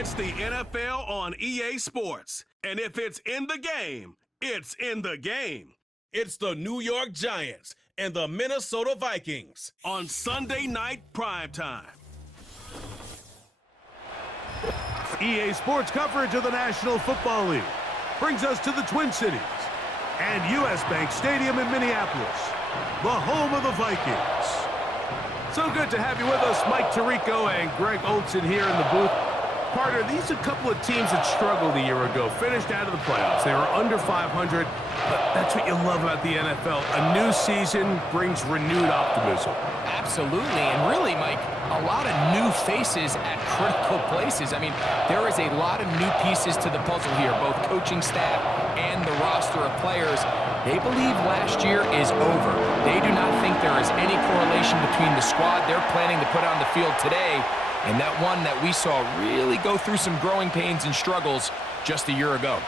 It's the NFL on EA Sports. And if it's in the game, it's in the game. It's the New York Giants and the Minnesota Vikings on Sunday night primetime. EA Sports coverage of the National Football League brings us to the Twin Cities and US Bank Stadium in Minneapolis, the home of the Vikings. So good to have you with us, Mike Tirico and Greg Olson here in the booth. Partner, these are a couple of teams that struggled a year ago, finished out of the playoffs. They were under 500, but that's what you love about the NFL. A new season brings renewed optimism. Absolutely, and really, Mike, a lot of new faces at critical places. I mean, there is a lot of new pieces to the puzzle here, both coaching staff and the roster of players. They believe last year is over. They do not think there is any correlation between the squad they're planning to put on the field today and that one that we saw really go through some growing pains and struggles just a year ago.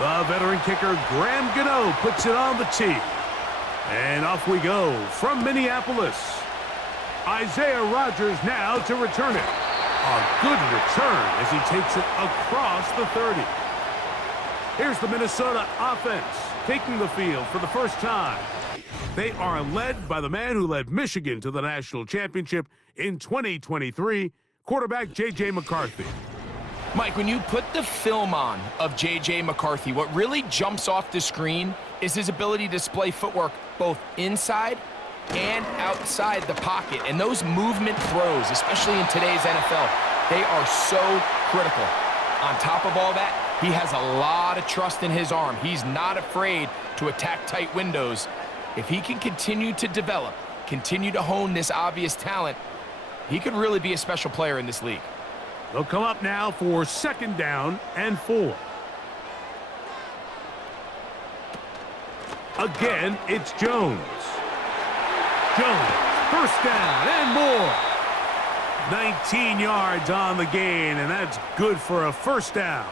The veteran kicker, Graham Gano, puts it on the tee. And off we go from Minneapolis. Isaiah Rodgers now to return it. A good return as he takes it across the 30. Here's the Minnesota offense taking the field for the first time. They are led by the man who led Michigan to the national championship in 2023, quarterback J.J. McCarthy. Mike, when you put the film on of J.J. McCarthy, what really jumps off the screen is his ability to display footwork both inside and outside the pocket. And those movement throws, especially in today's NFL, they are so critical. On top of all that, he has a lot of trust in his arm. He's not afraid to attack tight windows. If he can continue to develop, continue to hone this obvious talent, he could really be a special player in this league. They'll come up now for 2nd down and 4. Again, it's Jones. Jones, 1st down and more. 19 yards on the gain, and that's good for a 1st down.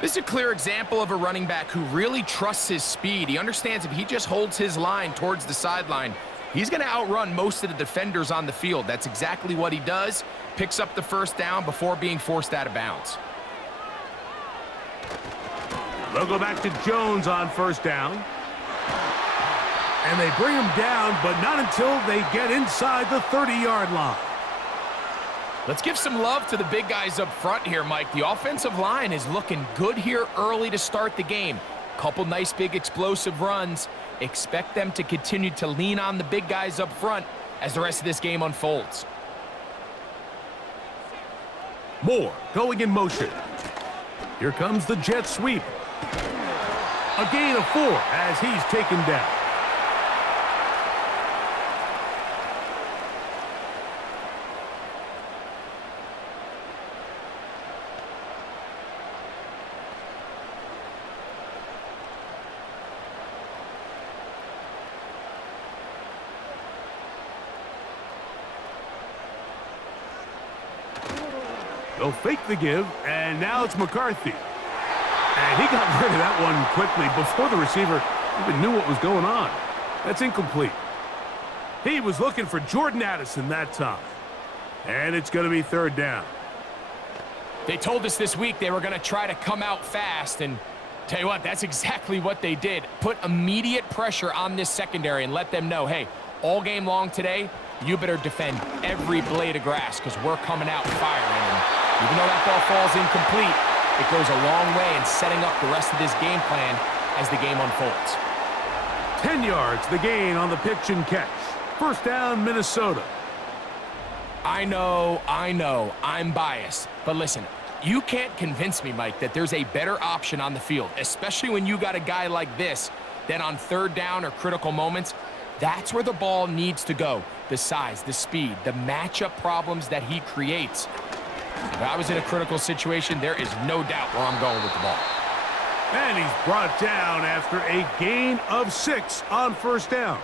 This is a clear example of a running back who really trusts his speed. He understands if he just holds his line towards the sideline, he's going to outrun most of the defenders on the field. That's exactly what he does. Picks up the 1st down before being forced out of bounds. They'll go back to Jones on 1st down. And they bring him down, but not until they get inside the 30-yard line. Let's give some love to the big guys up front here, Mike. The offensive line is looking good here early to start the game. Couple nice big explosive runs. Expect them to continue to lean on the big guys up front as the rest of this game unfolds. Moore going in motion. Here comes the jet sweep. A gain of 4 as he's taken down. They'll fake the give, and now it's McCarthy. And he got rid of that one quickly before the receiver even knew what was going on. That's incomplete. He was looking for Jordan Addison that time. And it's going to be 3rd down. They told us this week they were going to try to come out fast, and tell you what, that's exactly what they did. Put immediate pressure on this secondary and let them know, hey, all game long today, you better defend every blade of grass because we're coming out firing. And even though that ball falls incomplete, it goes a long way in setting up the rest of this game plan as the game unfolds. 10 yards, the gain on the pitch and catch. 1st down, Minnesota. I know, I'm biased. But listen, you can't convince me, Mike, that there's a better option on the field, especially when you got a guy like this, that on 3rd down or critical moments, that's where the ball needs to go. The size, the speed, the matchup problems that he creates. If I was in a critical situation, there is no doubt where I'm going with the ball. And he's brought down after a gain of 6 on 1st down.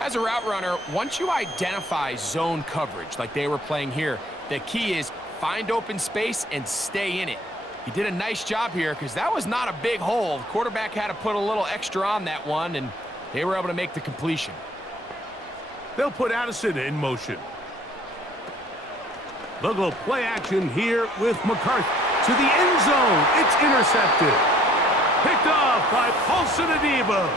As a route runner, once you identify zone coverage like they were playing here, the key is find open space and stay in it. He did a nice job here because that was not a big hole. The quarterback had to put a little extra on that one, and they were able to make the completion. They'll put Addison in motion. They'll go play action here with McCarthy. To the end zone. It's intercepted. Picked off by Paulson Adebo.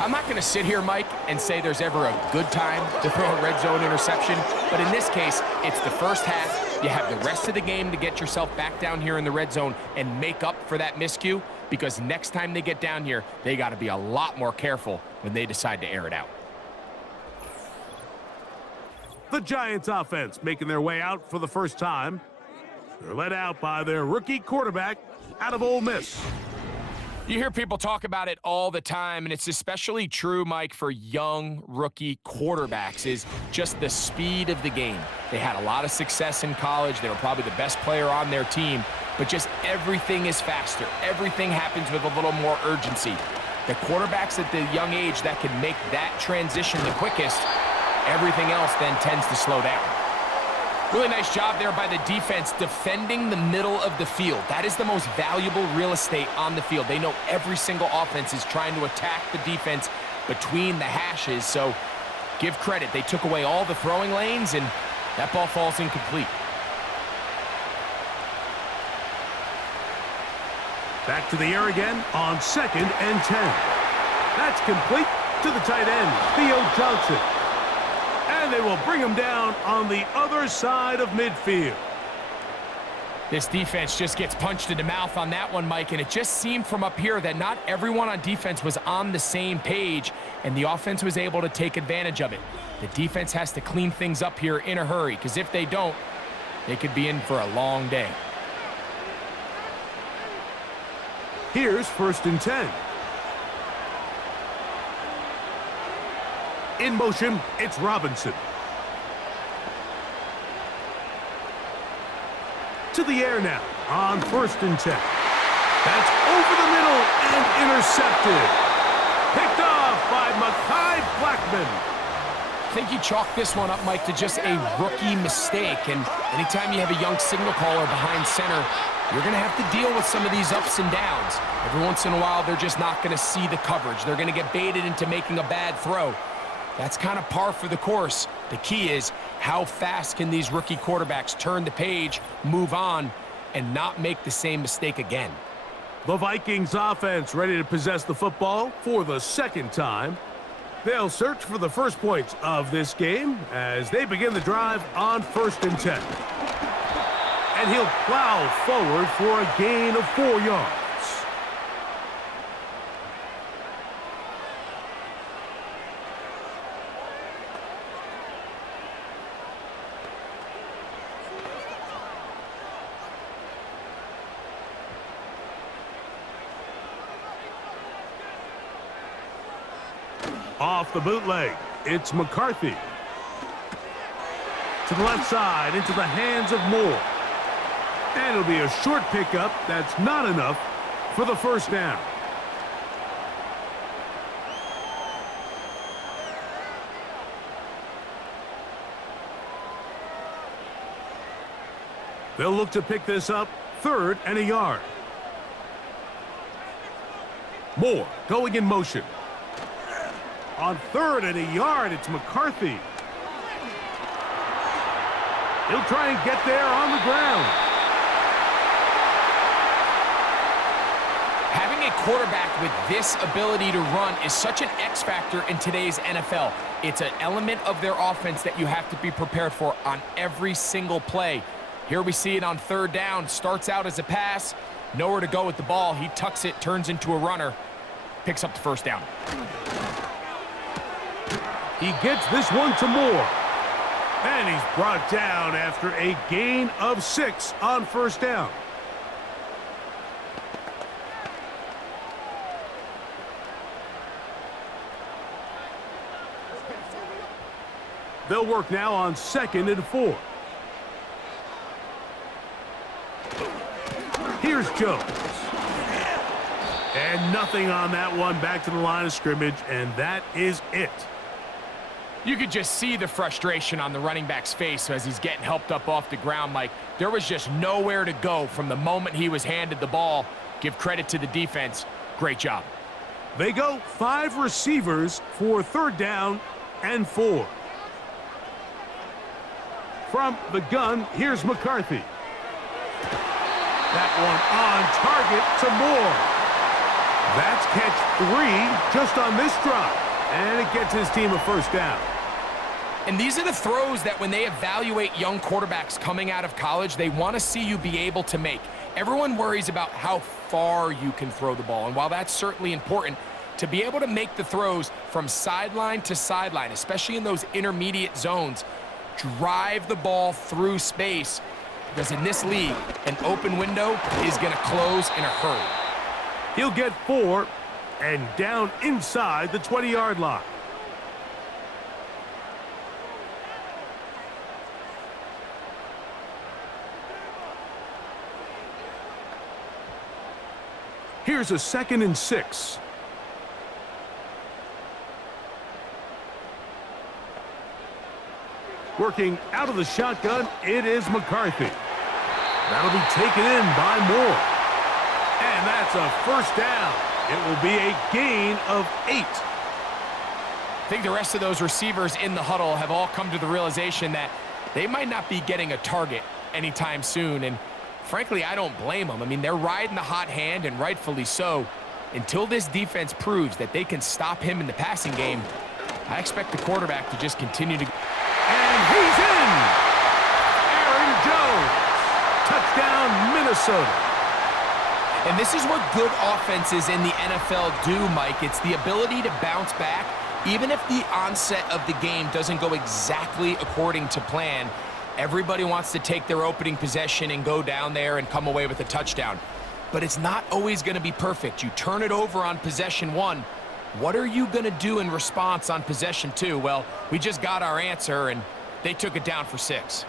I'm not going to sit here, Mike, and say there's ever a good time to throw a red zone interception, but in this case, it's the first half. You have the rest of the game to get yourself back down here in the red zone and make up for that miscue, because next time they get down here, they got to be a lot more careful when they decide to air it out. The Giants offense making their way out for the first time. They're led out by their rookie quarterback out of Ole Miss. You hear people talk about it all the time, and it's especially true, Mike, for young rookie quarterbacks, is just the speed of the game. They had a lot of success in college. They were probably the best player on their team, but just everything is faster. Everything happens with a little more urgency. The quarterbacks at the young age that can make that transition the quickest, everything else then tends to slow down. Really nice job there by the defense defending the middle of the field. That is the most valuable real estate on the field. They know every single offense is trying to attack the defense between the hashes, so give credit. They took away all the throwing lanes, and that ball falls incomplete. Back to the air again on 2nd and 10. That's complete to the tight end, Theo Johnson. And they will bring him down on the other side of midfield. This defense just gets punched in the mouth on that one, Mike, and it just seemed from up here that not everyone on defense was on the same page, and the offense was able to take advantage of it. The defense has to clean things up here in a hurry, because if they don't, they could be in for a long day. Here's 1st and 10. In motion, it's Robinson. To the air now on 1st and 10. That's over the middle and intercepted. Picked off by Mekhi Blackman. I think you chalk this one up, Mike, to just a rookie mistake. And anytime you have a young signal caller behind center, you're going to have to deal with some of these ups and downs. Every once in a while, they're just not going to see the coverage. They're going to get baited into making a bad throw. That's kind of par for the course. The key is how fast can these rookie quarterbacks turn the page, move on, and not make the same mistake again. The Vikings offense ready to possess the football for the 2nd time. They'll search for the first points of this game as they begin the drive on 1st and 10. And he'll plow forward for a gain of 4 yards. Off the bootleg, it's McCarthy. To the left side, into the hands of Moore. And it'll be a short pickup. That's not enough for the 1st down. They'll look to pick this up 3rd and a yard. Moore going in motion. On 3rd and a yard, it's McCarthy. He'll try and get there on the ground. Having a quarterback with this ability to run is such an X factor in today's NFL. It's an element of their offense that you have to be prepared for on every single play. Here we see it on 3rd down. Starts out as a pass. Nowhere to go with the ball. He tucks it, turns into a runner. Picks up the 1st down. He gets this one to Moore. And he's brought down after a gain of 6 on 1st down. They'll work now on 2nd and 4. Here's Jones. And nothing on that one. Back to the line of scrimmage, and that is it. You could just see the frustration on the running back's face as he's getting helped up off the ground, Mike. There was just nowhere to go from the moment he was handed the ball. Give credit to the defense. Great job. They go 5 receivers for 3rd down and 4. From the gun, here's McCarthy. That one on target to Moore. That's catch 3 just on this drive. And it gets his team a first down. And these are the throws that when they evaluate young quarterbacks coming out of college, they want to see you be able to make. Everyone worries about how far you can throw the ball. And while that's certainly important, to be able to make the throws from sideline to sideline, especially in those intermediate zones, drive the ball through space. Because in this league, an open window is going to close in a hurry. He'll get 4 and down inside the 20-yard line. Here's a 2nd and 6. Working out of the shotgun, it is McCarthy. That'll be taken in by Moore. And that's a first down. It will be a gain of 8. I think the rest of those receivers in the huddle have all come to the realization that they might not be getting a target anytime soon. And frankly, I don't blame them. I mean, they're riding the hot hand, and rightfully so. Until this defense proves that they can stop him in the passing game, I expect the quarterback to just continue to... And he's in! Aaron Jones. Touchdown, Minnesota. And this is what good offenses in the NFL do, Mike. It's the ability to bounce back, even if the onset of the game doesn't go exactly according to plan. Everybody wants to take their opening possession and go down there and come away with a touchdown. But it's not always going to be perfect. You turn it over on possession 1. What are you going to do in response on possession 2? Well, we just got our answer, and they took it down for 6.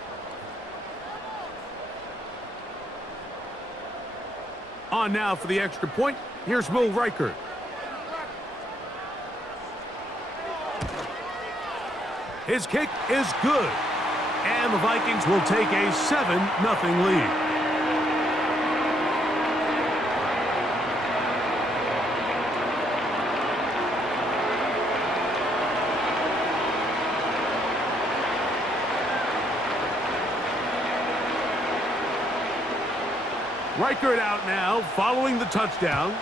On now for the extra point. Here's Will Reichert. His kick is good. And the Vikings will take a 7-0 lead. Reichert out now following the touchdown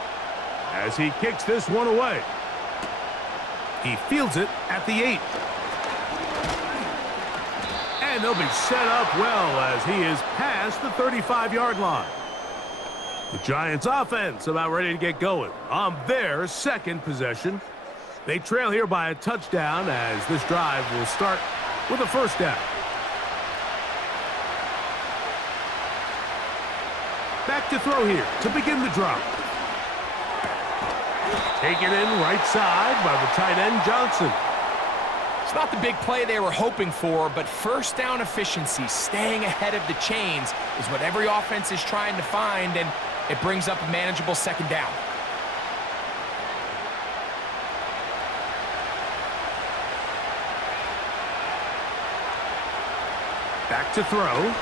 as he kicks this one away. He fields it at the 8. And they'll be set up well as he is past the 35-yard line. The Giants offense about ready to get going on their second possession. They trail here by a touchdown as this drive will start with a first down. Back to throw here to begin the drive. Taken in right side by the tight end, Jaxson. It's not the big play they were hoping for, but first down efficiency, staying ahead of the chains, is what every offense is trying to find, and it brings up a manageable second down. Back to throw.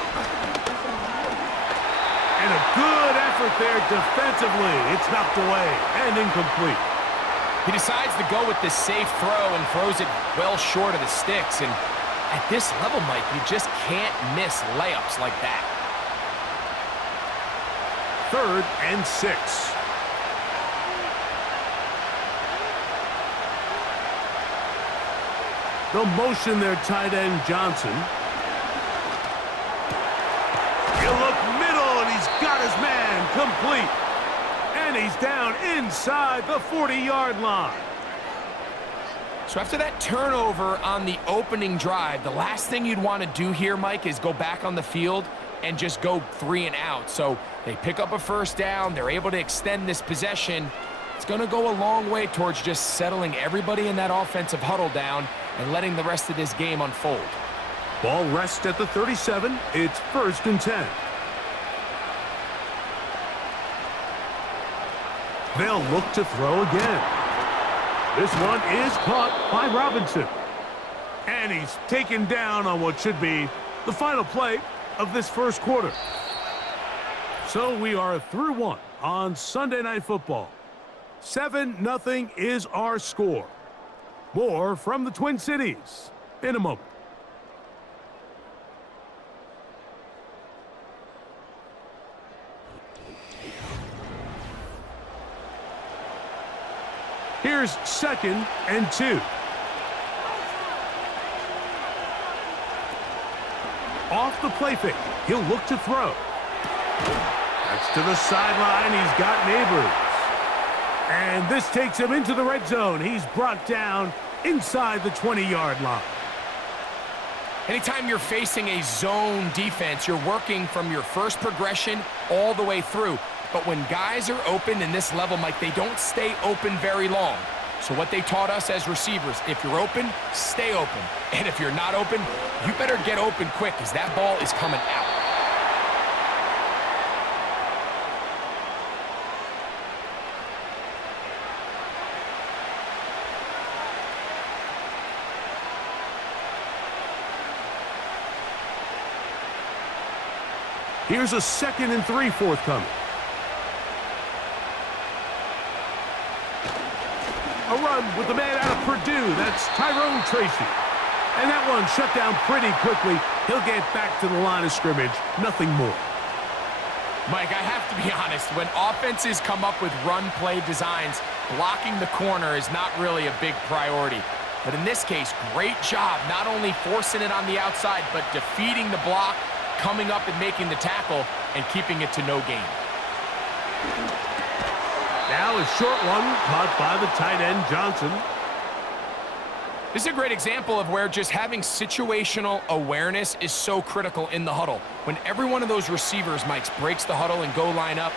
And a good effort there defensively. It's knocked away and incomplete. He decides to go with this safe throw and throws it well short of the sticks. And at this level, Mike, you just can't miss layups like that. 3rd and 6. They'll motion their tight end, Johnson. He'll look middle, and he's got his man complete. And he's down inside the 40-yard line. So after that turnover on the opening drive, the last thing you'd want to do here, Mike, is go back on the field and just go 3 and out. So they pick up a first down. They're able to extend this possession. It's going to go a long way towards just settling everybody in that offensive huddle down and letting the rest of this game unfold. Ball rests at the 37. It's 1st and 10. They'll look to throw again. This one is caught by Robinson. And he's taken down on what should be the final play of this first quarter. So we are through 1 on Sunday Night Football. 7-0 is our score. More from the Twin Cities in a moment. Here's 2nd and 2. Off the play fake. He'll look to throw. That's to the sideline. He's got neighbors. And this takes him into the red zone. He's brought down inside the 20-yard line. Anytime you're facing a zone defense, you're working from your first progression all the way through. But when guys are open in this level, Mike, they don't stay open very long. So what they taught us as receivers, if you're open, stay open. And if you're not open, you better get open quick because that ball is coming out. Here's a 2nd and 3 forthcoming. A run with the man out of Purdue. That's Tyrone Tracy. And that one shut down pretty quickly. He'll get back to the line of scrimmage. Nothing more. Mike, I have to be honest. When offenses come up with run play designs, blocking the corner is not really a big priority. But in this case, great job not only forcing it on the outside, but defeating the block, coming up and making the tackle, and keeping it to no gain. Now a short one caught by the tight end, Jaxson. This is a great example of where just having situational awareness is so critical in the huddle. When every one of those receivers, Mike, breaks the huddle and go line up,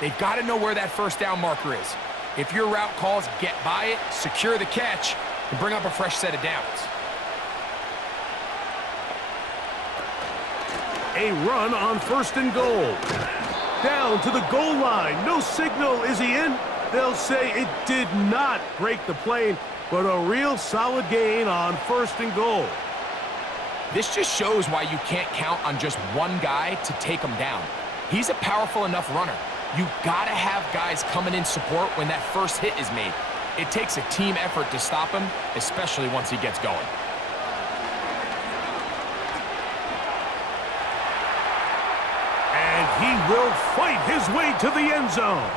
they've got to know where that first down marker is. If your route calls, get by it, secure the catch, and bring up a fresh set of downs. A run on 1st and goal. Down to the goal line. No signal. Is he in? They'll say it did not break the plane, but a real solid gain on 1st and goal. This just shows why you can't count on just one guy to take him down. He's a powerful enough runner. You gotta have guys coming in support when that first hit is made. It takes a team effort to stop him, especially once he gets going. He will fight his way to the end zone.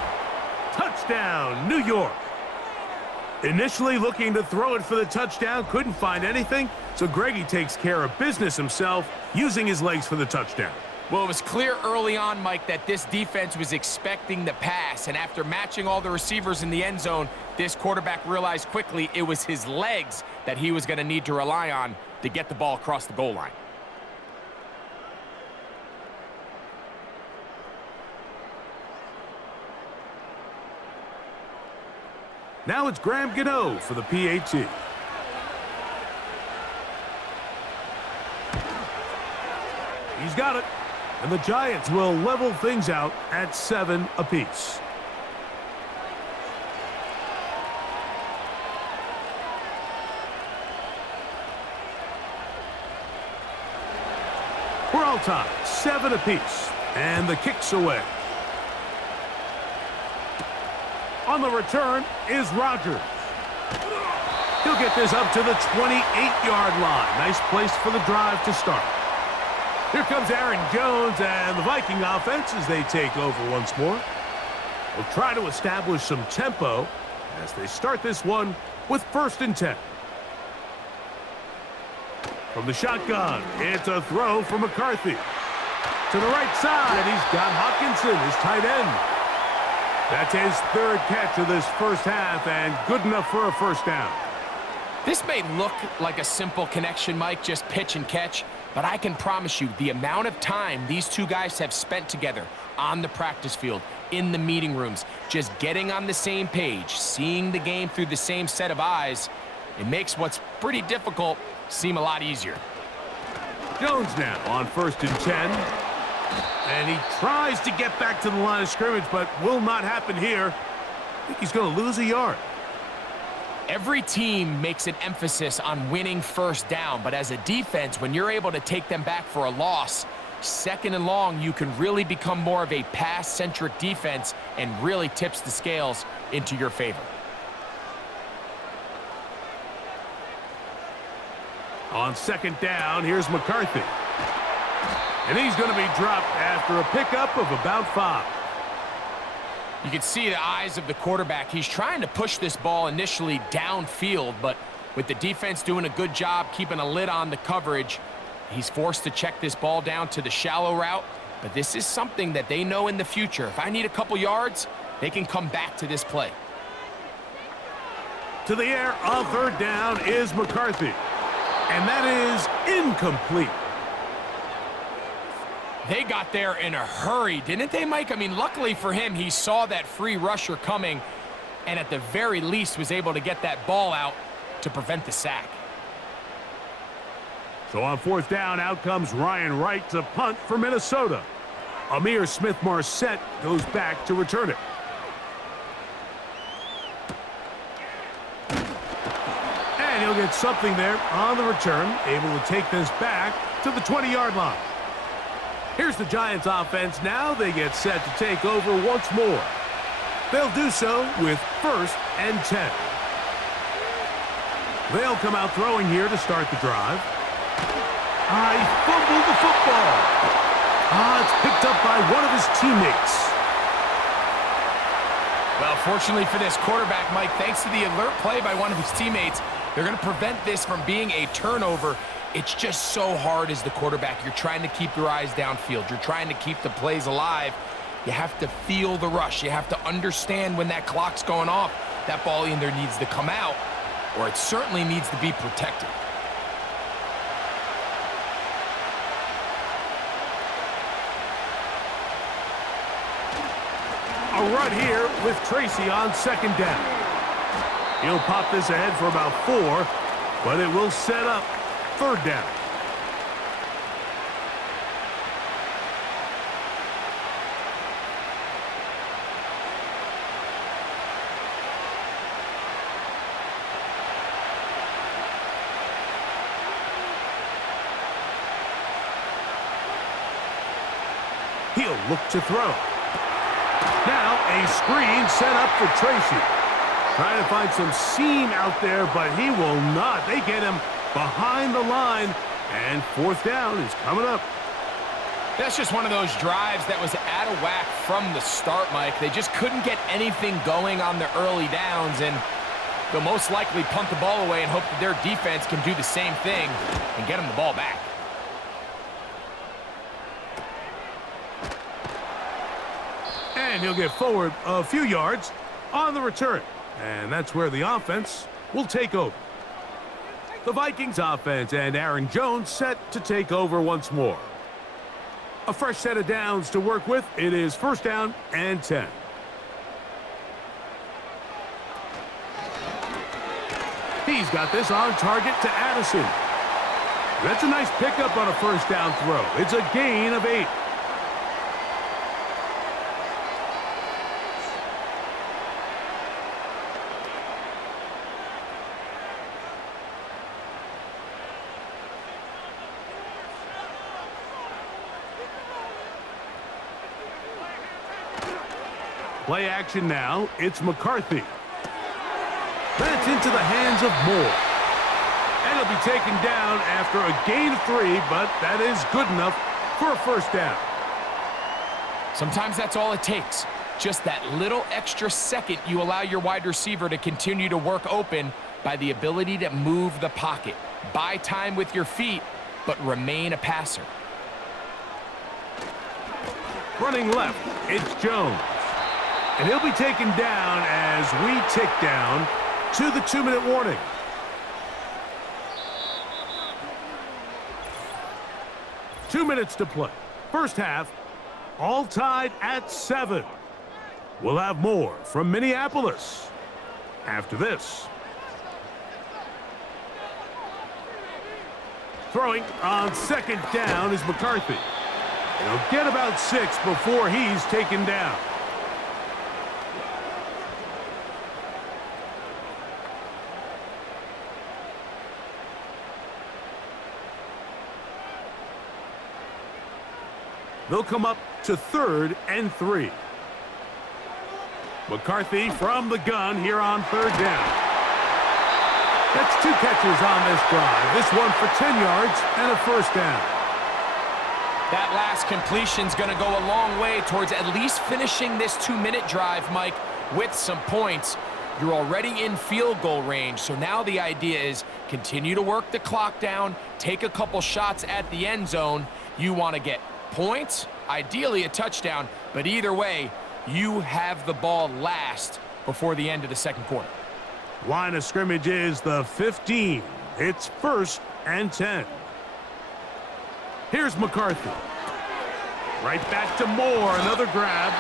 Touchdown, New York. Initially looking to throw it for the touchdown, couldn't find anything, so Greggy takes care of business himself, using his legs for the touchdown. Well, it was clear early on, Mike, that this defense was expecting the pass, and after matching all the receivers in the end zone, this quarterback realized quickly it was his legs that he was going to need to rely on to get the ball across the goal line. Now it's Graham Gano for the PAT. He's got it. And the Giants will level things out at 7 apiece. We're all tied, 7 apiece. And the kick's away. On the return is Rodgers. He'll get this up to the 28-yard line. Nice place for the drive to start. Here comes Aaron Jones and the Viking offense as they take over once more. They'll try to establish some tempo as they start this one with 1st and 10. From the shotgun, it's a throw for McCarthy. To the right side, he's got Hawkinson, his tight end. That's his 3rd catch of this first half and good enough for a first down. This may look like a simple connection, Mike, just pitch and catch, but I can promise you the amount of time these two guys have spent together on the practice field, in the meeting rooms, just getting on the same page, seeing the game through the same set of eyes, it makes what's pretty difficult seem a lot easier. Jones now on 1st and 10. And he tries to get back to the line of scrimmage, but will not happen here. I think he's going to lose a yard. Every team makes an emphasis on winning first down, but as a defense, when you're able to take them back for a loss, 2nd and long, you can really become more of a pass-centric defense and really tips the scales into your favor. On second down, here's McCarthy. And he's going to be dropped after a pickup of about 5. You can see the eyes of the quarterback. He's trying to push this ball initially downfield, but with the defense doing a good job keeping a lid on the coverage, he's forced to check this ball down to the shallow route. But this is something that they know in the future. If I need a couple yards, they can come back to this play. To the air on third down is McCarthy. And that is incomplete. They got there in a hurry, didn't they, Mike? I mean, luckily for him, he saw that free rusher coming and at the very least was able to get that ball out to prevent the sack. So on fourth down, out comes Ryan Wright to punt for Minnesota. Amir Smith-Marset goes back to return it. And he'll get something there on the return, able to take this back to the 20-yard line. Here's the Giants offense. Now they get set to take over once more. They'll do so with 1st and 10. They'll come out throwing here to start the drive. He fumbled the football. It's picked up by one of his teammates. Well, fortunately for this quarterback, Mike, thanks to the alert play by one of his teammates, they're going to prevent this from being a turnover. It's just so hard as the quarterback. You're trying to keep your eyes downfield. You're trying to keep the plays alive. You have to feel the rush. You have to understand when that clock's going off. That ball either needs to come out or it certainly needs to be protected. A run here with Tracy on second down. He'll pop this ahead for about 4, but it will set up third down. He'll look to throw. Now a screen set up for Tracy. Trying to find some seam out there, but he will not. They get him behind the line, and fourth down is coming up. That's just one of those drives that was out of whack from the start, Mike. They just couldn't get anything going on the early downs, and they'll most likely punt the ball away and hope that their defense can do the same thing and get them the ball back. And he'll get forward a few yards on the return. And that's where the offense will take over. The Vikings offense and Aaron Jones set to take over once more. A fresh set of downs to work with. It is 1st down and 10. He's got this on target to Addison. That's a nice pickup on a 1st down throw. It's a gain of 8. Play action now. It's McCarthy. That's into the hands of Moore. And he'll be taken down after a gain of 3, but that is good enough for a 1st down. Sometimes that's all it takes. Just that little extra second you allow your wide receiver to continue to work open by the ability to move the pocket. Buy time with your feet, but remain a passer. Running left, it's Jones. And he'll be taken down as we tick down to the 2-minute warning. Two minutes to play. First half, all tied at 7. We'll have more from Minneapolis after this. Throwing on second down is McCarthy. He'll get about 6 before he's taken down. They'll come up to 3rd and 3. McCarthy from the gun here on 3rd down. That's 2 catches on this drive. This one for 10 yards and a first down. That last completion's going to go a long way towards at least finishing this 2-minute drive, Mike, with some points. You're already in field goal range, so now the idea is continue to work the clock down, take a couple shots at the end zone. You want to get points, ideally a touchdown, but either way, you have the ball last before the end of the second quarter. Line of scrimmage is the 15. It's 1st and 10. Here's McCarthy. Right back to Moore, another grab.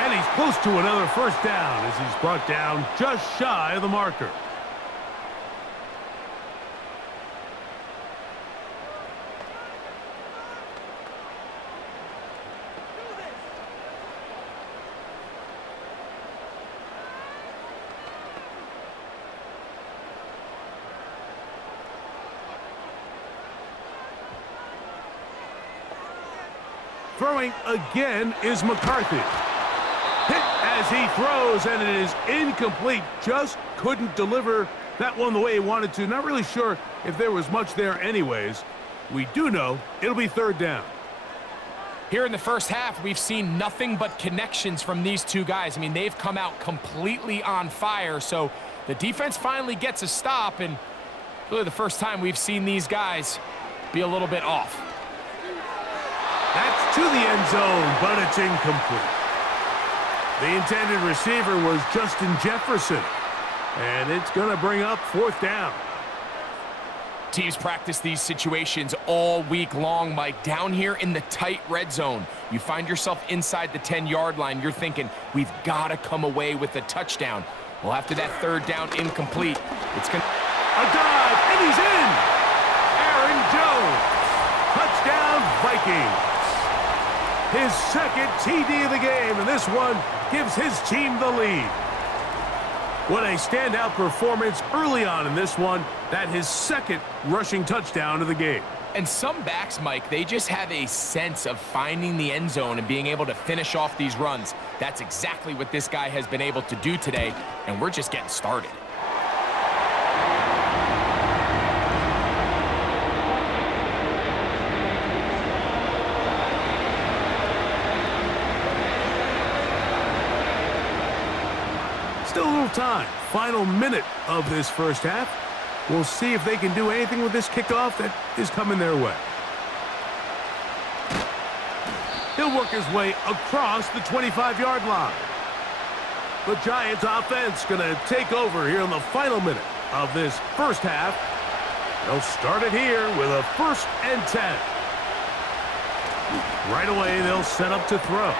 And he's close to another first down as he's brought down just shy of the marker. Throwing again is McCarthy. Hit as he throws, and it is incomplete. Just couldn't deliver that one the way he wanted to. Not really sure if there was much there anyways. We do know it'll be 3rd down. Here in the first half, we've seen nothing but connections from these two guys. I mean, they've come out completely on fire, so the defense finally gets a stop, and really the first time we've seen these guys be a little bit off. That's to the end zone, but it's incomplete. The intended receiver was Justin Jefferson, and it's going to bring up 4th down. Teams practice these situations all week long, Mike. Down here in the tight red zone, you find yourself inside the 10-yard line. You're thinking, we've got to come away with a touchdown. Well, after that 3rd down incomplete, it's going to... A dive, and he's in! Aaron Jones. Touchdown, Vikings. His 2nd TD of the game, and this one gives his team the lead. What a standout performance early on in this one. That his 2nd rushing touchdown of the game. And some backs, Mike, they just have a sense of finding the end zone and being able to finish off these runs. That's exactly what this guy has been able to do today, and we're just getting started. Still a little time. Final minute of this first half. We'll see if they can do anything with this kickoff that is coming their way. He'll work his way across the 25-yard line. The Giants offense going to take over here in the final minute of this first half. They'll start it here with a 1st and 10. Right away, they'll set up to throw.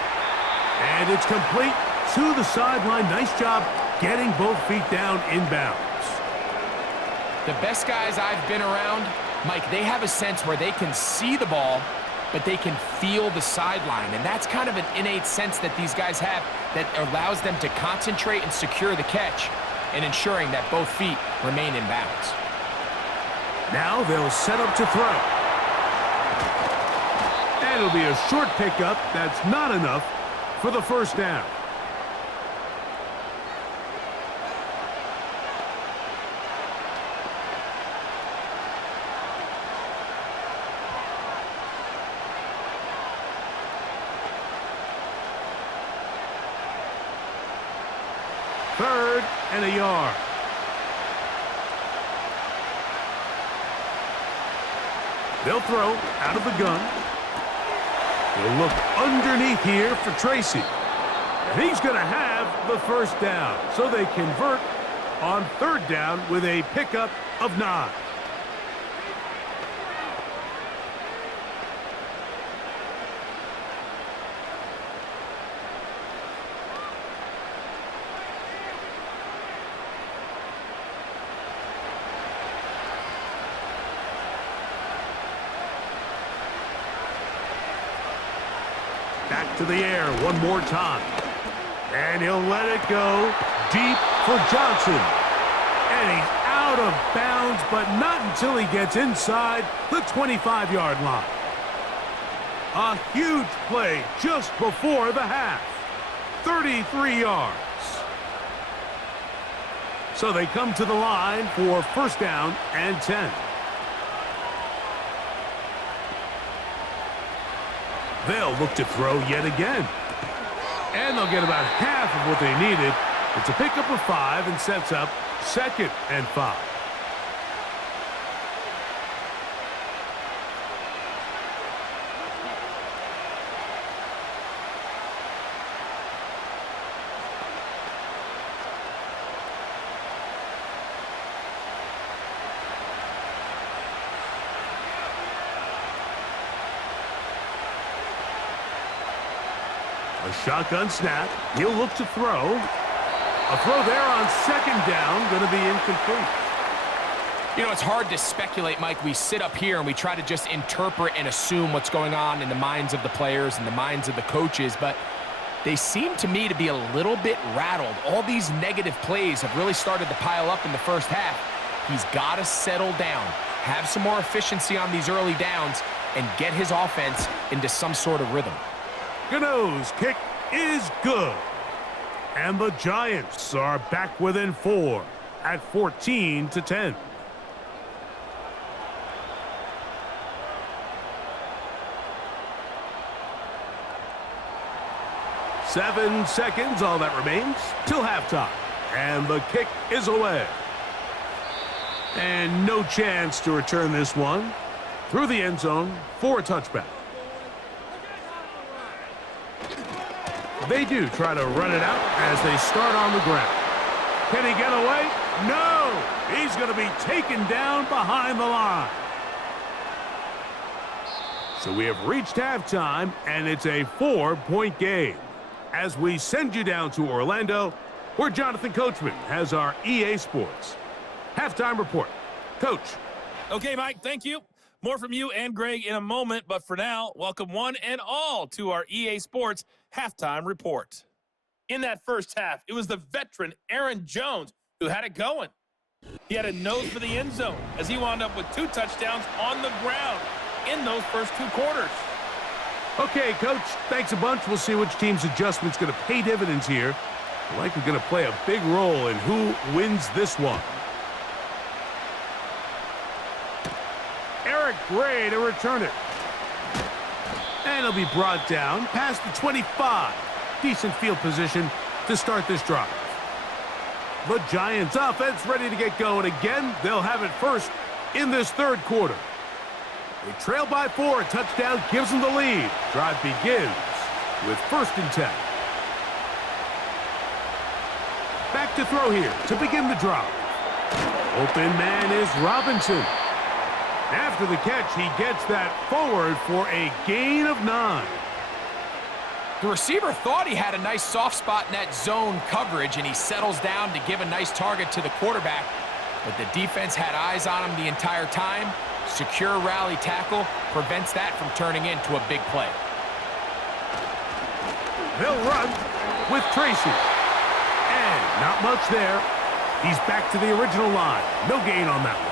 And it's complete to the sideline. Nice job getting both feet down inbounds. The best guys I've been around, Mike, they have a sense where they can see the ball, but they can feel the sideline. And that's kind of an innate sense that these guys have that allows them to concentrate and secure the catch and ensuring that both feet remain in bounds. Now they'll set up to throw. And it'll be a short pickup. That's not enough for the first down. Third and a yard. They'll throw out of the gun. They'll look underneath here for Tracy. And he's going to have the first down. So they convert on 3rd down with a pickup of 9. Back to the air one more time. And he'll let it go deep for Jaxson. And he's out of bounds, but not until he gets inside the 25-yard line. A huge play just before the half. 33 yards. So they come to the line for first down and 10. They'll look to throw yet again. And they'll get about half of what they needed. It's a pickup of 5 and sets up 2nd and 5. A shotgun snap. He'll look to throw. A throw there on 2nd down. Going to be incomplete. You know, it's hard to speculate, Mike. We sit up here and we try to just interpret and assume what's going on in the minds of the players and the minds of the coaches, but they seem to me to be a little bit rattled. All these negative plays have really started to pile up in the first half. He's got to settle down, have some more efficiency on these early downs, and get his offense into some sort of rhythm. Gano's kick is good. And the Giants are back within 4 at 14-10. Seven seconds, all that remains, till halftime. And the kick is away. And no chance to return this one through the end zone for a touchback. They do try to run it out as they start on the ground. Can he get away? No! He's going to be taken down behind the line. So we have reached halftime, and it's a 4-point game. As we send you down to Orlando, where Jonathan Coachman has our EA Sports halftime report. Coach. Okay, Mike, thank you. More from you and Greg in a moment, but for now, welcome one and all to our EA Sports halftime report. In that first half, it was the veteran Aaron Jones who had it going. He had a nose for the end zone as he wound up with 2 touchdowns on the ground in those first 2 quarters. Okay, Coach, thanks a bunch. We'll see which team's adjustment's going to pay dividends here. Likely going to play a big role in who wins this one. Eric Gray to return it. And he'll be brought down past the 25. Decent field position to start this drive. The Giants offense ready to get going again. They'll have it first in this 3rd quarter. They trail by 4. A touchdown gives them the lead. Drive begins with 1st and 10. Back to throw here to begin the drive. Open man is Robinson. After the catch, he gets that forward for a gain of 9. The receiver thought he had a nice soft spot in that zone coverage, and he settles down to give a nice target to the quarterback. But the defense had eyes on him the entire time. Secure rally tackle prevents that from turning into a big play. They'll run with Tracy. And not much there. He's back to the original line. No gain on that one.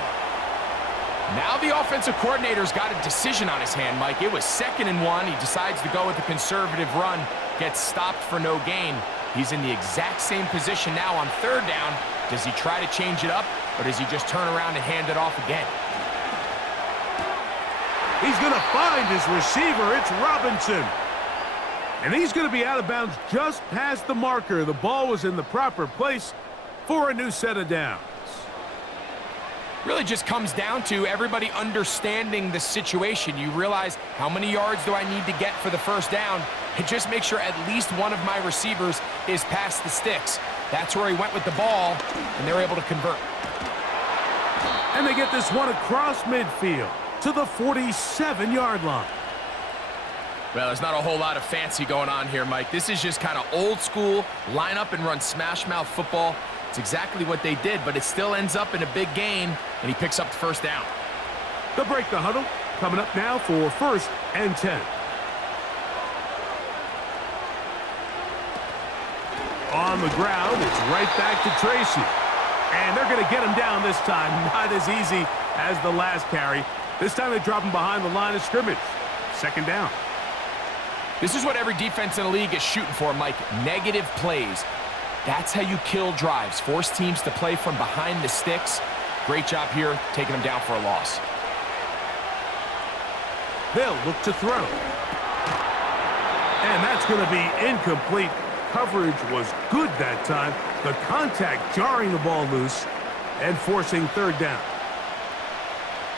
Now the offensive coordinator's got a decision on his hand, Mike. It was 2nd and 1. He decides to go with a conservative run. Gets stopped for no gain. He's in the exact same position now on 3rd down. Does he try to change it up, or does he just turn around and hand it off again? He's going to find his receiver. It's Robinson. And he's going to be out of bounds just past the marker. The ball was in the proper place for a new set of downs. Really just comes down to everybody understanding the situation. You realize how many yards do I need to get for the first down, and just make sure at least one of my receivers is past the sticks. That's where he went with the ball, and they're able to convert. And they get this one across midfield to the 47-yard line. Well, there's not a whole lot of fancy going on here, Mike. This is just kind of old school, line up and run smash mouth football. It's exactly what they did, but it still ends up in a big gain, and he picks up the first down. They'll break the huddle. Coming up now for 1st and 10. On the ground, it's right back to Tracy. And they're going to get him down this time. Not as easy as the last carry. This time they drop him behind the line of scrimmage. 2nd down. This is what every defense in the league is shooting for, Mike. Negative plays. That's how you kill drives. Force teams to play from behind the sticks. Great job here, taking them down for a loss. They'll look to throw. And that's going to be incomplete. Coverage was good that time. The contact jarring the ball loose and forcing third down.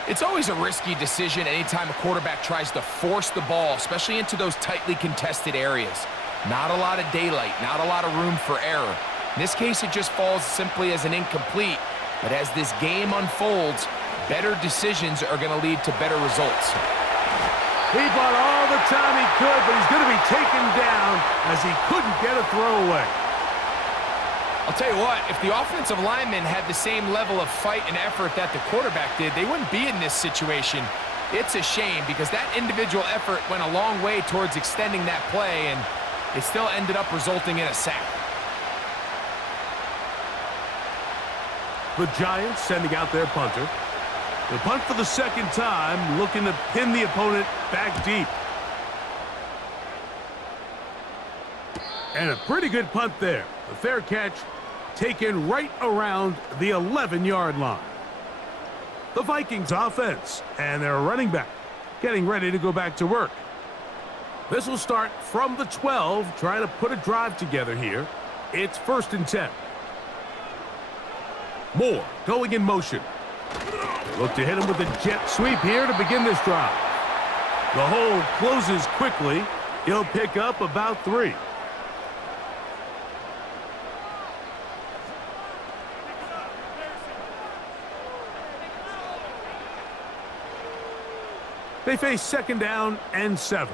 It's always a risky decision anytime a quarterback tries to force the ball, especially into those tightly contested areas. Not a lot of daylight, not a lot of room for error. In this case, it just falls simply as an incomplete. But as this game unfolds, better decisions are going to lead to better results. He bought all the time he could, but he's going to be taken down as he couldn't get a throwaway. I'll tell you what, if the offensive lineman had the same level of fight and effort that the quarterback did, they wouldn't be in this situation. It's a shame because that individual effort went a long way towards extending that play, and it still ended up resulting in a sack. The Giants sending out their punter. The punt for the second time, looking to pin the opponent back deep. And a pretty good punt there. A fair catch taken right around the 11-yard line. The Vikings offense and their running back getting ready to go back to work. This will start from the 12, trying to put a drive together here. It's 1st and 10. Moore going in motion. They look to hit him with a jet sweep here to begin this drive. The hold closes quickly. He'll pick up about 3. They face 2nd down and 7.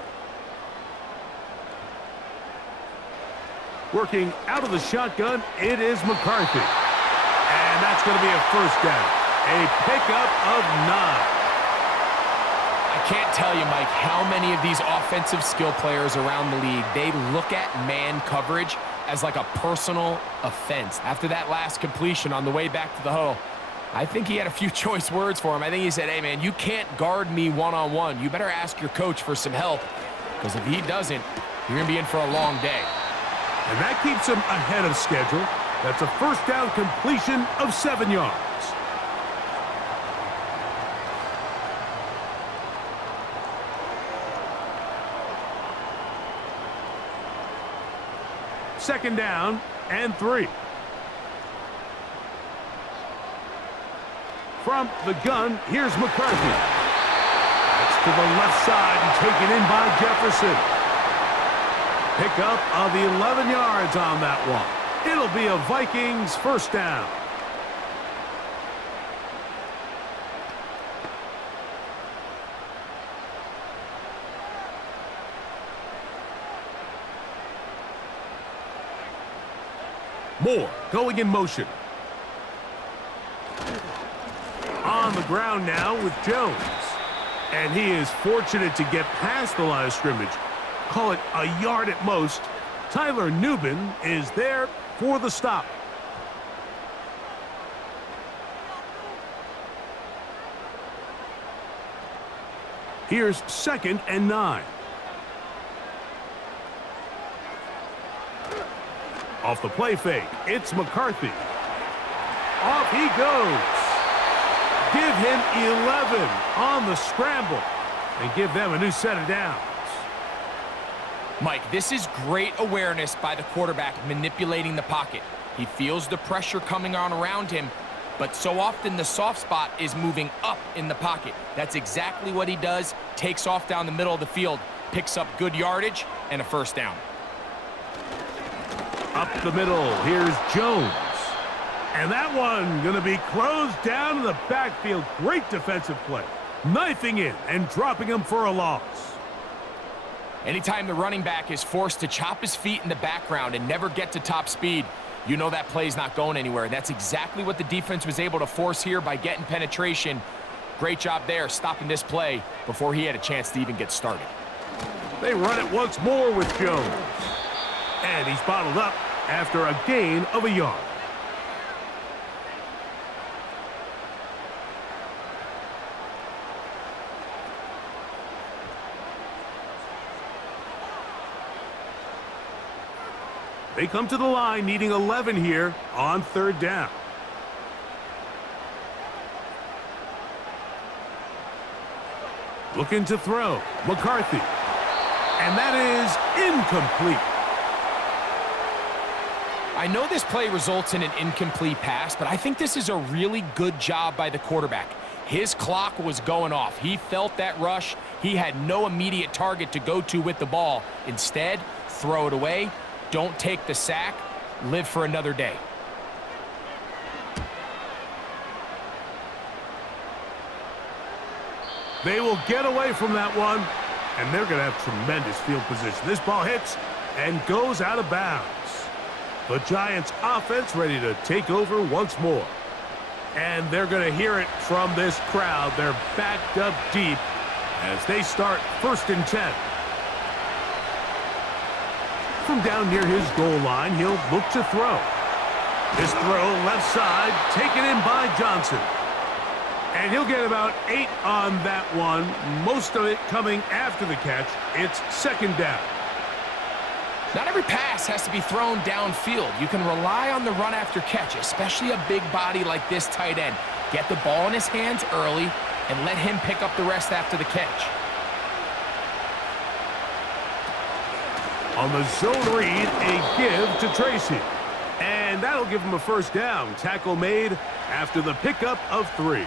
Working out of the shotgun, it is McCarthy. And that's going to be a 1st down. A pickup of 9. I can't tell you, Mike, how many of these offensive skill players around the league, they look at man coverage as like a personal offense. After that last completion on the way back to the huddle, I think he had a few choice words for him. I think he said, hey, man, you can't guard me one-on-one. You better ask your coach for some help, because if he doesn't, you're going to be in for a long day. And that keeps him ahead of schedule. That's a 1st down completion of 7 yards. Second down and 3. From the gun, here's McCarthy. That's to the left side and taken in by Jefferson. Pickup of 11 yards on that one. It'll be a Vikings 1st down. Moore going in motion. On the ground now with Jones. And he is fortunate to get past the line of scrimmage. Call it a yard at most. Tyler Nubin is there for the stop. Here's 2nd and 9. Off the play fake, it's McCarthy. Off he goes. Give him 11 on the scramble and give them a new set of downs. Mike, this is great awareness by the quarterback manipulating the pocket. He feels the pressure coming on around him, but so often the soft spot is moving up in the pocket. That's exactly what he does. Takes off down the middle of the field, picks up good yardage, and a 1st down. Up the middle, here's Jones. And that one going to be closed down in the backfield. Great defensive play. Knifing in and dropping him for a loss. Anytime the running back is forced to chop his feet in the background and never get to top speed, you know that play's not going anywhere. That's exactly what the defense was able to force here by getting penetration. Great job there, stopping this play before he had a chance to even get started. They run it once more with Jones. And he's bottled up after a gain of a yard. They come to the line needing 11 here on 3rd down. Looking to throw. McCarthy. And that is incomplete. I know this play results in an incomplete pass, but I think this is a really good job by the quarterback. His clock was going off. He felt that rush. He had no immediate target to go to with the ball. Instead, throw it away. Don't take the sack. Live for another day. They will get away from that one, and they're going to have tremendous field position. This ball hits and goes out of bounds. The Giants offense ready to take over once more. And they're going to hear it from this crowd. They're backed up deep as they start 1st and 10. From down near his goal line, he'll look to throw. This throw left side, taken in by Johnson. And he'll get about 8 on that one, most of it coming after the catch. It's 2nd down. Not every pass has to be thrown downfield. You can rely on the run after catch, especially a big body like this tight end. Get the ball in his hands early and let him pick up the rest after the catch. On the zone read, a give to Tracy. And that'll give him a 1st down. Tackle made after the pickup of 3.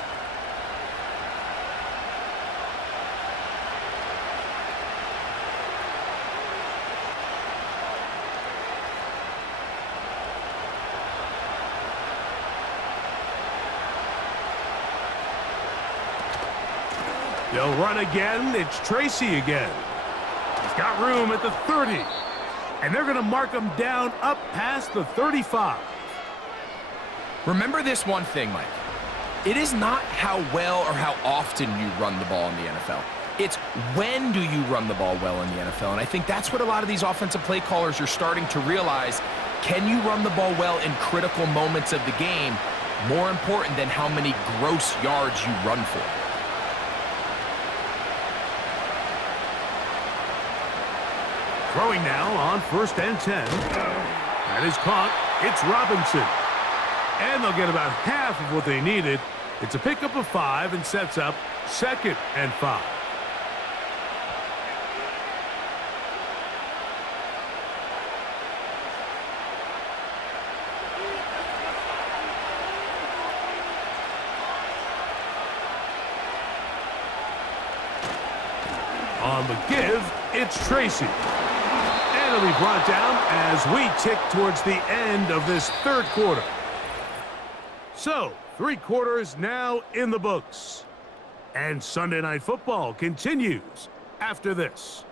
They'll run again. It's Tracy again. He's got room at the 30. And they're going to mark him down up past the 35. Remember this one thing, Mike. It is not how well or how often you run the ball in the NFL. It's when do you run the ball well in the NFL. And I think that's what a lot of these offensive play callers are starting to realize. Can you run the ball well in critical moments of the game? More important than how many gross yards you run for. Throwing now on 1st and 10. That is caught. It's Robinson. And they'll get about half of what they needed. It's a pickup of 5 and sets up 2nd and 5. On the give, it's Tracy. And it'll be brought down as we tick towards the end of this 3rd quarter. So, 3 quarters now in the books. And Sunday Night Football continues after this.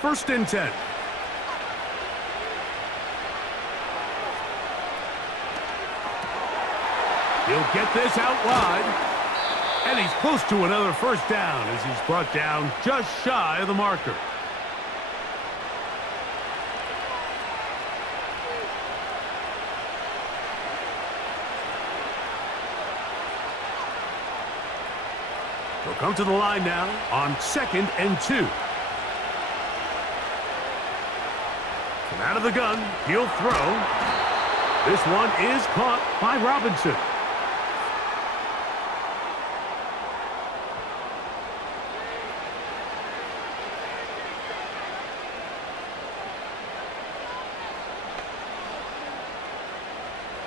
First and 10. He'll get this out wide. And he's close to another 1st down as he's brought down just shy of the marker. He'll come to the line now on 2nd and 2. From out of the gun, he'll throw. This one is caught by Robinson.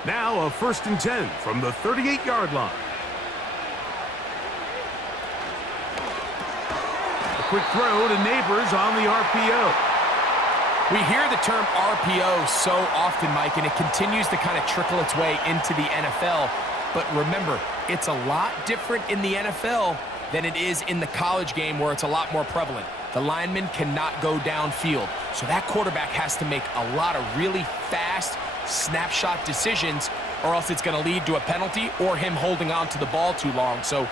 Now a 1st and 10 from the 38-yard line. A quick throw to Neighbors on the RPO. We hear the term RPO so often, Mike, and it continues to kind of trickle its way into the NFL. But remember, it's a lot different in the NFL than it is in the college game where it's a lot more prevalent. The lineman cannot go downfield, so that quarterback has to make a lot of really fast snapshot decisions, or else it's going to lead to a penalty or him holding on to the ball too long. So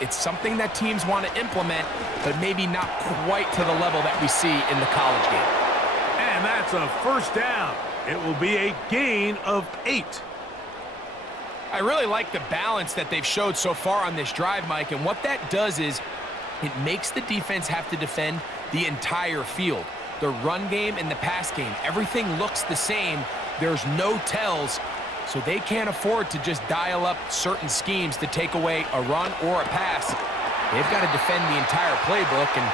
it's something that teams want to implement, but maybe not quite to the level that we see in the college game. And that's a 1st down. It will be a gain of 8. I really like the balance that they've showed so far on this drive, Mike, and what that does is it makes the defense have to defend the entire field. The run game and the pass game, everything looks the same. There's no tells, so they can't afford to just dial up certain schemes to take away a run or a pass. They've got to defend the entire playbook, and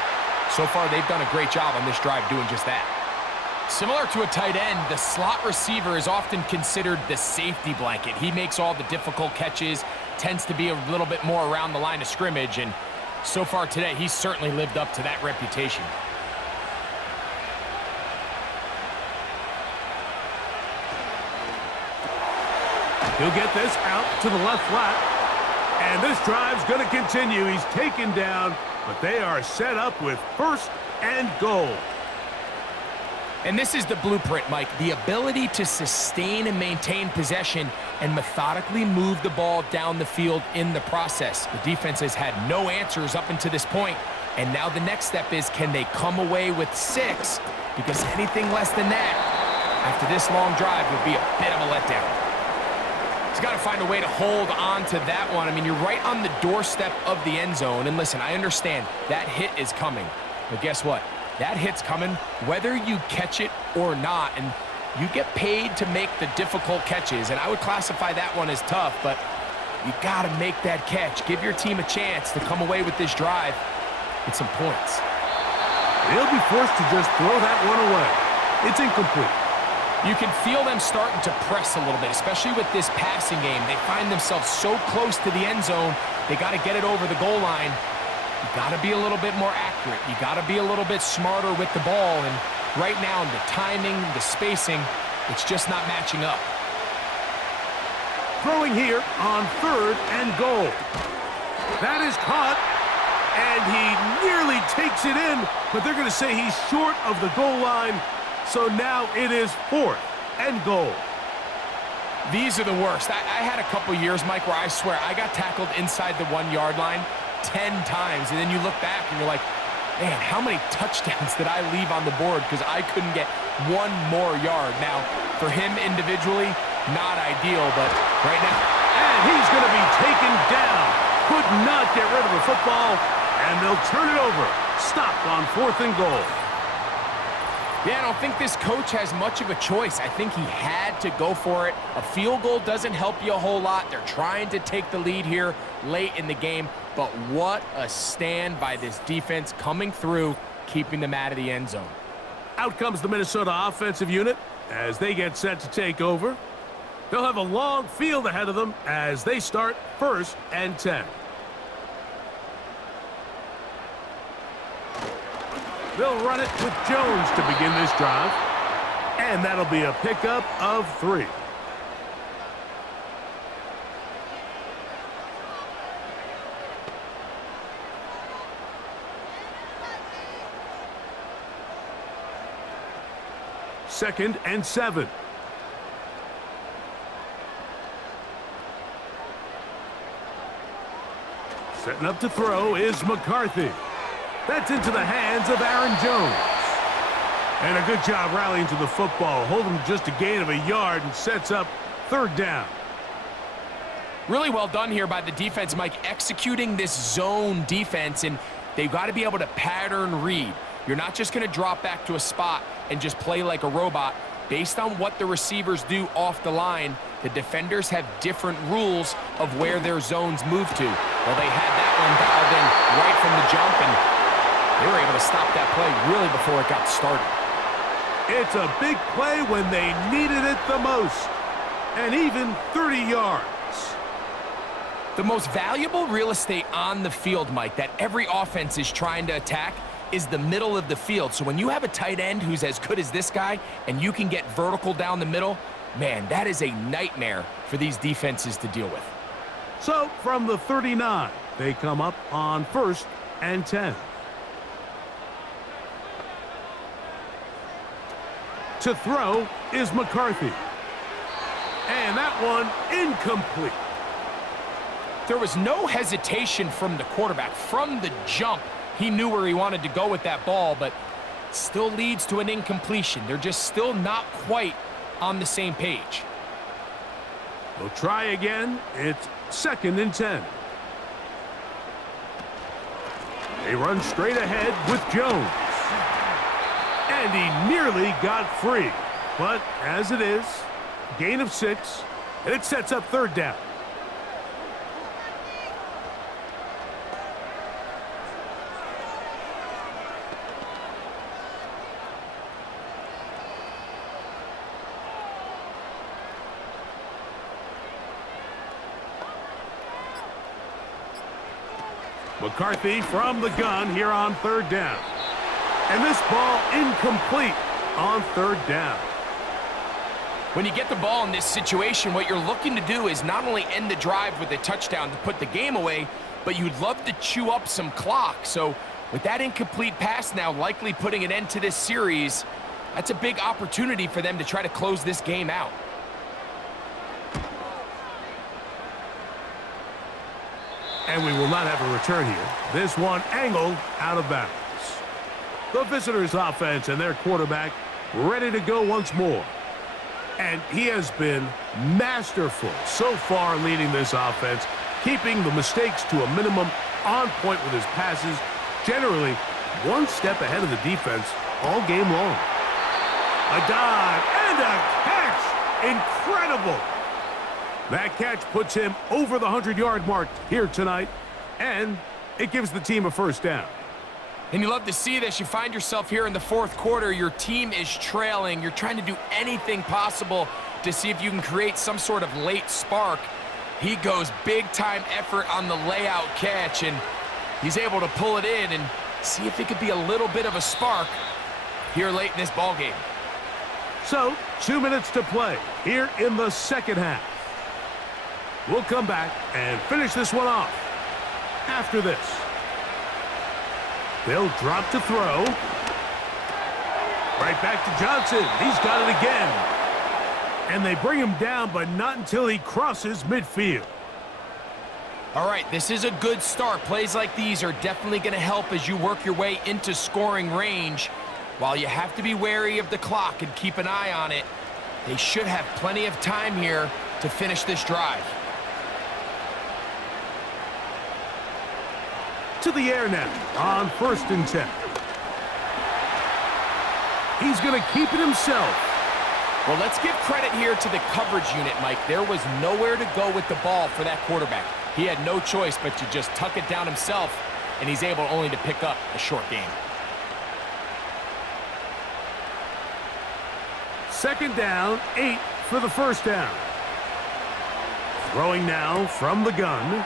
so far they've done a great job on this drive doing just that. Similar to a tight end, the slot receiver is often considered the safety blanket. He makes all the difficult catches, tends to be a little bit more around the line of scrimmage, and so far today, he's certainly lived up to that reputation. He'll get this out to the left flat. And this drive's going to continue. He's taken down, but they are set up with 1st and goal. And this is the blueprint, Mike. The ability to sustain and maintain possession and methodically move the ball down the field in the process. The defense has had no answers up until this point, and now the next step is, can they come away with 6? Because anything less than that, after this long drive, would be a bit of a letdown. He's got to find a way to hold on to that one. I mean, you're right on the doorstep of the end zone, and listen, I understand that hit is coming, but guess what? That hit's coming whether you catch it or not, and you get paid to make the difficult catches, and I would classify that one as tough, but you got to make that catch. Give your team a chance to come away with this drive with some points. They'll be forced to just throw that one away. It's incomplete. You can feel them starting to press a little bit, especially with this passing game. They find themselves so close to the end zone, they got to get it over the goal line. You got to be a little bit more accurate. You got to be a little bit smarter with the ball. And right now, the timing, the spacing, it's just not matching up. Throwing here on 3rd and goal. That is caught, and he nearly takes it in, but they're going to say he's short of the goal line. So now it is 4th and goal. These are the worst. I had a couple years, Mike, where I swear I got tackled inside the 1-yard line 10 times, and then you look back and you're like, man, how many touchdowns did I leave on the board because I couldn't get one more yard? Now, for him individually, not ideal, but right now. And he's going to be taken down. Could not get rid of the football, and they'll turn it over. Stopped on 4th and goal. Yeah, I don't think this coach has much of a choice. I think he had to go for it. A field goal doesn't help you a whole lot. They're trying to take the lead here late in the game, but what a stand by this defense coming through, keeping them out of the end zone. Out comes the Minnesota offensive unit as they get set to take over. They'll have a long field ahead of them as they start 1st and 10. They'll run it with Jones to begin this drive. And that'll be a pickup of 3. Second and 7. Setting up to throw is McCarthy. That's into the hands of Aaron Jones. And a good job rallying to the football. Holding just a gain of a yard and sets up 3rd down. Really well done here by the defense, Mike, executing this zone defense, and they've got to be able to pattern read. You're not just going to drop back to a spot and just play like a robot. Based on what the receivers do off the line, the defenders have different rules of where their zones move to. Well, they had that one dialed in right from the jump, and they were able to stop that play really before it got started. It's a big play when they needed it the most. And even 30 yards. The most valuable real estate on the field, Mike, that every offense is trying to attack is the middle of the field. So when you have a tight end who's as good as this guy and you can get vertical down the middle, man, that is a nightmare for these defenses to deal with. So from the 39, they come up on 1st and 10. To throw is McCarthy. And that one incomplete. There was no hesitation from the quarterback. From the jump, he knew where he wanted to go with that ball, but still leads to an incompletion. They're just still not quite on the same page. They'll try again. It's 2nd and 10. They run straight ahead with Jones. And he nearly got free. But as it is, gain of 6, and it sets up 3rd down. McCarthy from the gun here on 3rd down. And this ball incomplete on 3rd down. When you get the ball in this situation, what you're looking to do is not only end the drive with a touchdown to put the game away, but you'd love to chew up some clock. So with that incomplete pass now likely putting an end to this series, that's a big opportunity for them to try to close this game out. And we will not have a return here. This one angled out of bounds. The visitors' offense and their quarterback ready to go once more. And he has been masterful so far leading this offense, keeping the mistakes to a minimum, on point with his passes, generally one step ahead of the defense all game long. A dive and a catch! Incredible! That catch puts him over the 100-yard mark here tonight, and it gives the team a 1st down. And you love to see this. You find yourself here in the 4th quarter. Your team is trailing. You're trying to do anything possible to see if you can create some sort of late spark. He goes big-time effort on the layout catch, and he's able to pull it in and see if it could be a little bit of a spark here late in this ball game. So, 2 minutes to play here in the 2nd half. We'll come back and finish this one off after this. They'll drop to throw. Right back to Jaxson. He's got it again. And they bring him down, but not until he crosses midfield. All right, this is a good start. Plays like these are definitely going to help as you work your way into scoring range. While you have to be wary of the clock and keep an eye on it, they should have plenty of time here to finish this drive. To the air now on 1st and 10. He's going to keep it himself. Well, let's give credit here to the coverage unit, Mike. There was nowhere to go with the ball for that quarterback. He had no choice but to just tuck it down himself, and he's able only to pick up a short gain. 2nd down, 8 for the 1st down. Throwing now from the gun.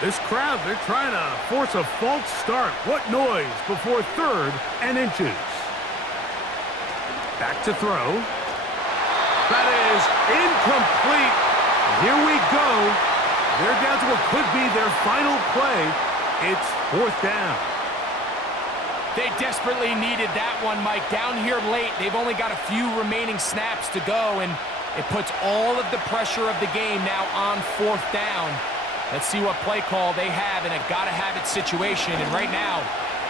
This crowd, they're trying to force a false start. What noise before 3rd and inches. Back to throw. That is incomplete. Here we go. They're down to what could be their final play. It's 4th down. They desperately needed that one, Mike. Down here late, they've only got a few remaining snaps to go, and it puts all of the pressure of the game now on 4th down. Let's see what play call they have in a gotta-have-it situation. And right now,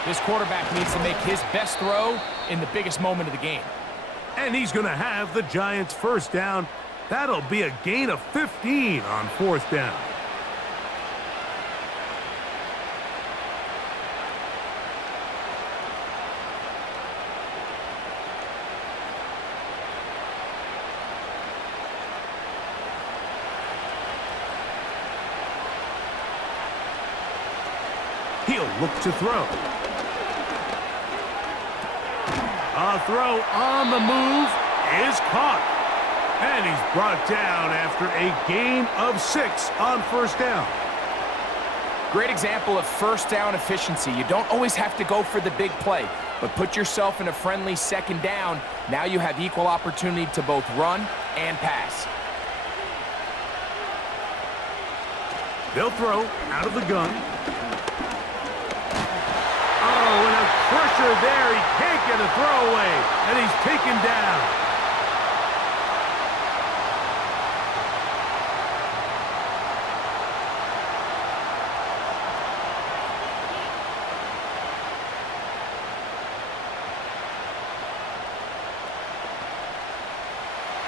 this quarterback needs to make his best throw in the biggest moment of the game. And he's going to have the Giants' 1st down. That'll be a gain of 15 on 4th down. He'll look to throw. A throw on the move is caught. And he's brought down after a gain of 6 on 1st down. Great example of 1st down efficiency. You don't always have to go for the big play, but put yourself in a friendly 2nd down. Now you have equal opportunity to both run and pass. They'll throw out of the gun. Oh, and a pressure there. He can't get a throwaway, and he's taken down.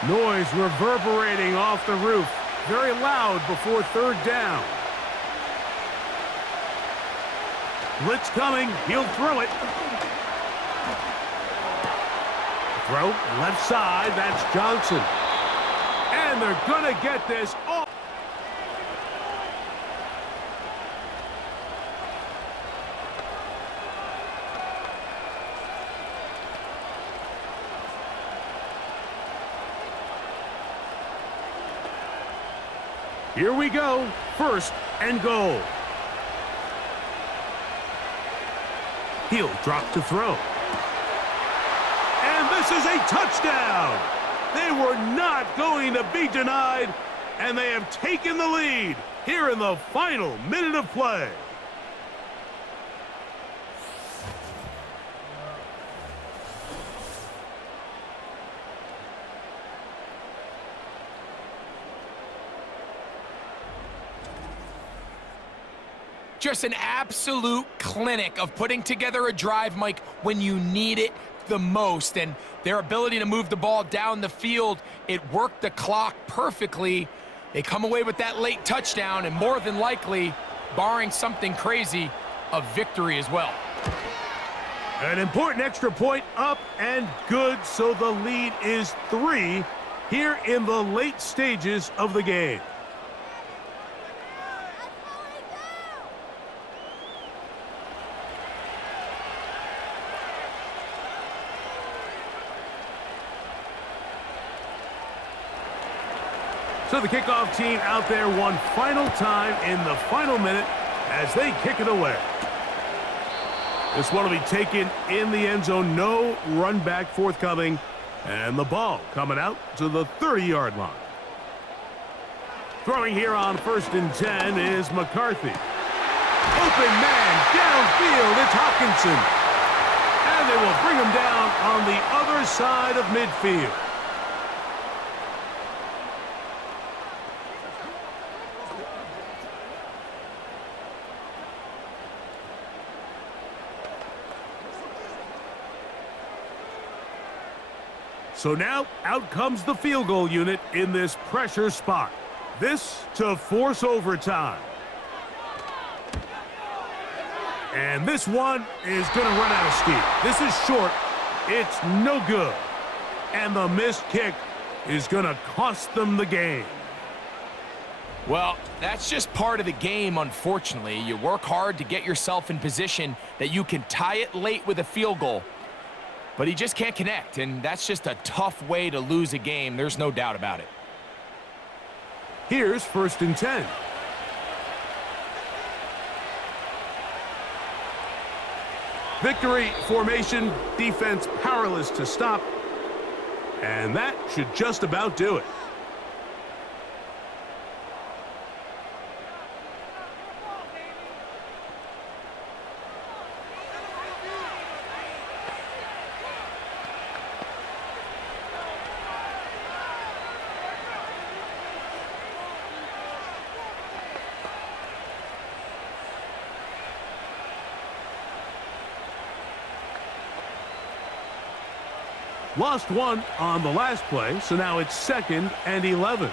Noise reverberating off the roof. Very loud before third down. Blitz coming. He'll throw it. Throw left side. That's Jaxson. And they're going to get this off. Here we go. First and goal. He'll drop to throw. And this is a touchdown. They were not going to be denied, and they have taken the lead here in the final minute of play. Just an absolute clinic of putting together a drive, Mike, when you need it the most. And their ability to move the ball down the field, it worked the clock perfectly. They come away with that late touchdown, and more than likely, barring something crazy, a victory as well. An important extra point up and good, so the lead is 3 here in the late stages of the game. So the kickoff team out there one final time in the final minute as they kick it away. This one will be taken in the end zone. No run back forthcoming. And the ball coming out to the 30-yard line. Throwing here on 1st and 10 is McCarthy. Open man downfield. It's Hawkinson. And they will bring him down on the other side of midfield. So now, out comes the field goal unit in this pressure spot. This to force overtime. And this one is going to run out of steam. This is short. It's no good. And the missed kick is going to cost them the game. Well, that's just part of the game, unfortunately. You work hard to get yourself in position that you can tie it late with a field goal. But he just can't connect, and that's just a tough way to lose a game. There's no doubt about it. Here's 1st and 10. Victory formation, defense powerless to stop. And that should just about do it. Lost one on the last play, so now it's 2nd and 11.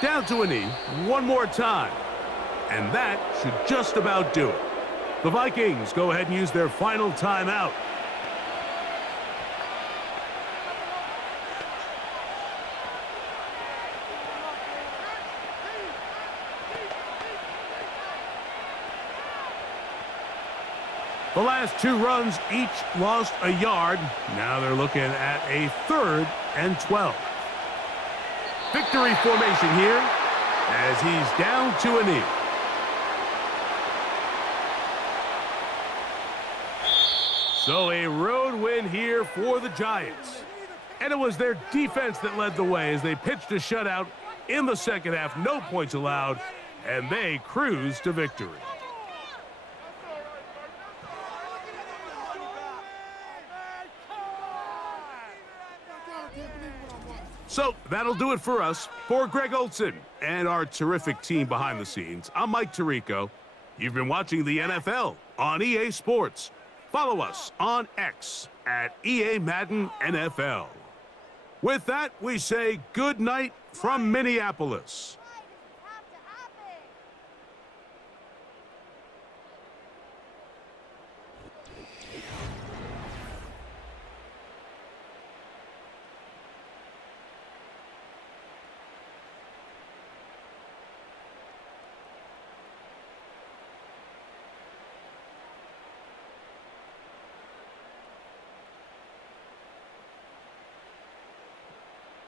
Down to a knee one more time, and that should just about do it. The Vikings go ahead and use their final timeout. The last 2 runs each lost a yard. Now they're looking at a 3rd and 12. Victory formation here as he's down to a knee. So a road win here for the Giants. And it was their defense that led the way as they pitched a shutout in the second half. No points allowed, and they cruised to victory. So that'll do it for us. For Greg Olson and our terrific team behind the scenes, I'm Mike Tirico. You've been watching the NFL on EA Sports. Follow us on X at EA Madden NFL. With that, we say good night from Minneapolis.